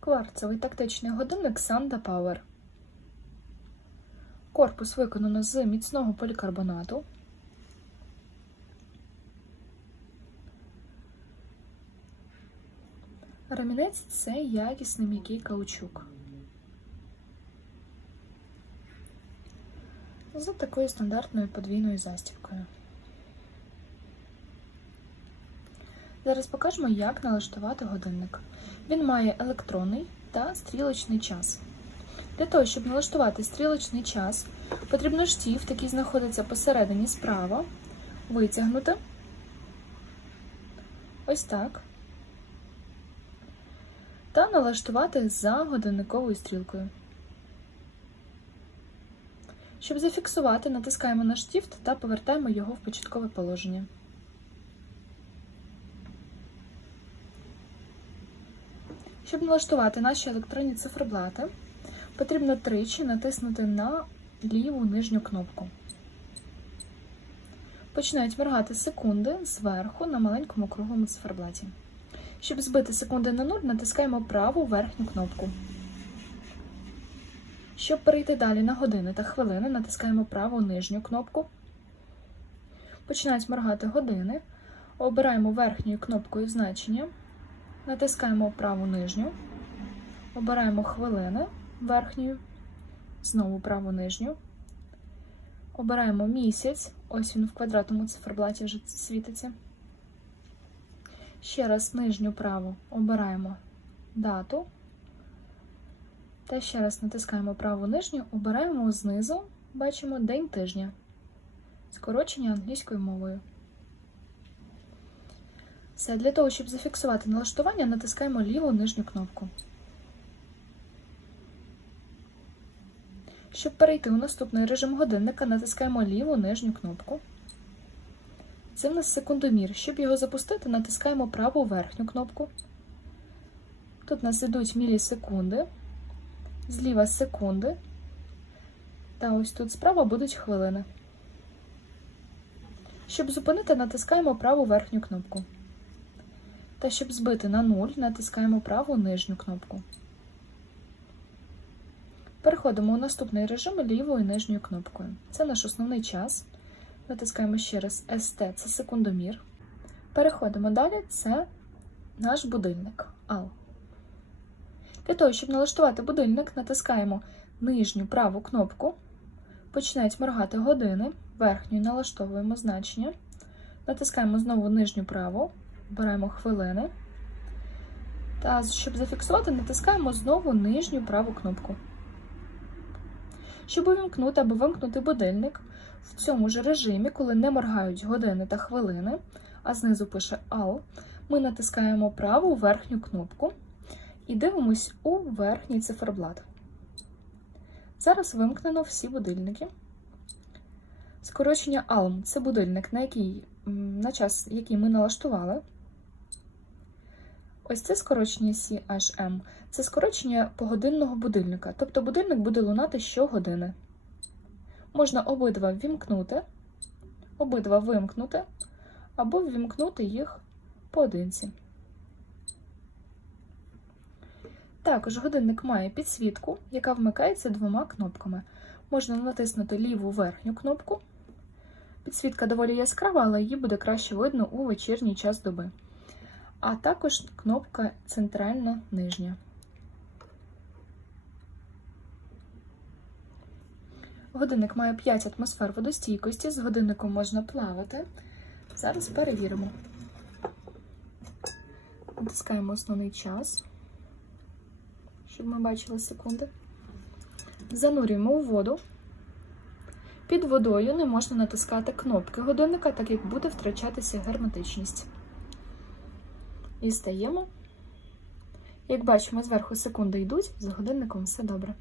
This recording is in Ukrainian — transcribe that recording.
Кварцевий тактичний годинник Sanda Power. Корпус виконано з міцного полікарбонату. Ремінець це якісний м'який каучук. За такою стандартною подвійною застібкою. Зараз покажемо, як налаштувати годинник. Він має електронний та стрілочний час. Для того, щоб налаштувати стрілочний час, потрібно штіфт, який знаходиться посередині справа, витягнути ось так. Та налаштувати за годинниковою стрілкою. Щоб зафіксувати, натискаємо на штіфт та повертаємо його в початкове положення. Щоб налаштувати наші електронні циферблати, потрібно тричі натиснути на ліву нижню кнопку. Починають моргати секунди зверху на маленькому круглому циферблаті. Щоб збити секунди на нуль, натискаємо праву верхню кнопку. Щоб перейти далі на години та хвилини, натискаємо праву нижню кнопку. Починають моргати години. Обираємо верхньою кнопкою значення. Натискаємо праву нижню, обираємо хвилини верхню, знову праву нижню. Обираємо місяць, ось він в квадратному циферблаті вже світиться. Ще раз нижню праву обираємо дату. Та ще раз натискаємо праву нижню, обираємо знизу, бачимо день тижня. Скорочення англійською мовою. Все, для того, щоб зафіксувати налаштування, натискаємо ліву нижню кнопку. Щоб перейти у наступний режим годинника, натискаємо ліву нижню кнопку. Це в нас секундомір. Щоб його запустити, натискаємо праву верхню кнопку. Тут у нас йдуть мілісекунди, зліва секунди. Та ось тут справа будуть хвилини. Щоб зупинити, натискаємо праву верхню кнопку. Та щоб збити на 0, натискаємо праву нижню кнопку. Переходимо у наступний режим лівою нижньою кнопкою. Це наш основний час. Натискаємо ще раз ST це секундомір. Переходимо далі це наш будильник AL. Для того, щоб налаштувати будильник, натискаємо нижню праву кнопку. Починають моргати години. Верхню налаштовуємо значення. Натискаємо знову нижню праву беремо хвилини. Та, щоб зафіксувати, натискаємо знову нижню праву кнопку. Щоб увімкнути або вимкнути будильник, в цьому ж режимі, коли не моргають години та хвилини, а знизу пише «Ал», ми натискаємо праву верхню кнопку і дивимось у верхній циферблат. Зараз вимкнено всі будильники. Скорочення «Алм» – це будильник, на який, на час, який ми налаштували. Ось це скорочення CHM це скорочення погодинного будильника, тобто будильник буде лунати щогодини. Можна обидва ввімкнути, обидва вимкнути, або ввімкнути їх поодинці. Також годинник має підсвітку, яка вмикається двома кнопками. Можна натиснути ліву верхню кнопку. Підсвітка доволі яскрава, але її буде краще видно у вечірній час доби а також кнопка центральна нижня. Годинник має 5 атмосфер водостійкості, з годинником можна плавати. Зараз перевіримо. Натискаємо основний час, щоб ми бачили секунди. Занурюємо у воду. Під водою не можна натискати кнопки годинника, так як буде втрачатися герметичність і стаємо. Як бачимо, зверху секунди йдуть, з годинником все добре.